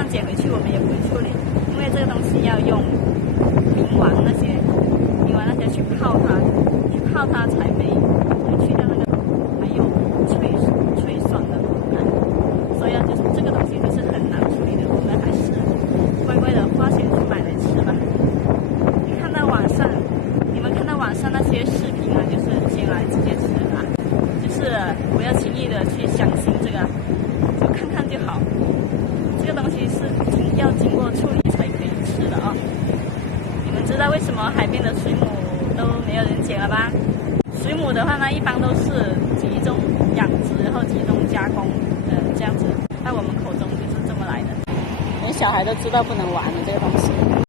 上捡回去我们也不会处理，因为这个东西要用冥王那些去泡它才没去掉那个还有脆爽的口感，所以就是这个东西就是很难处理的，我们还是乖乖的花钱去买来吃吧。你们看到网上那些视频啊，就是捡来直接吃啊，就是不要轻易的去相信这个，就看看就好。这个东西是要经过处理才可以吃的啊。你们知道为什么海边的水母都没有人捡了吧？水母的话呢，一般都是集中养殖，然后集中加工，这样子，在我们口中就是这么来的。连小孩都知道不能玩的这个东西。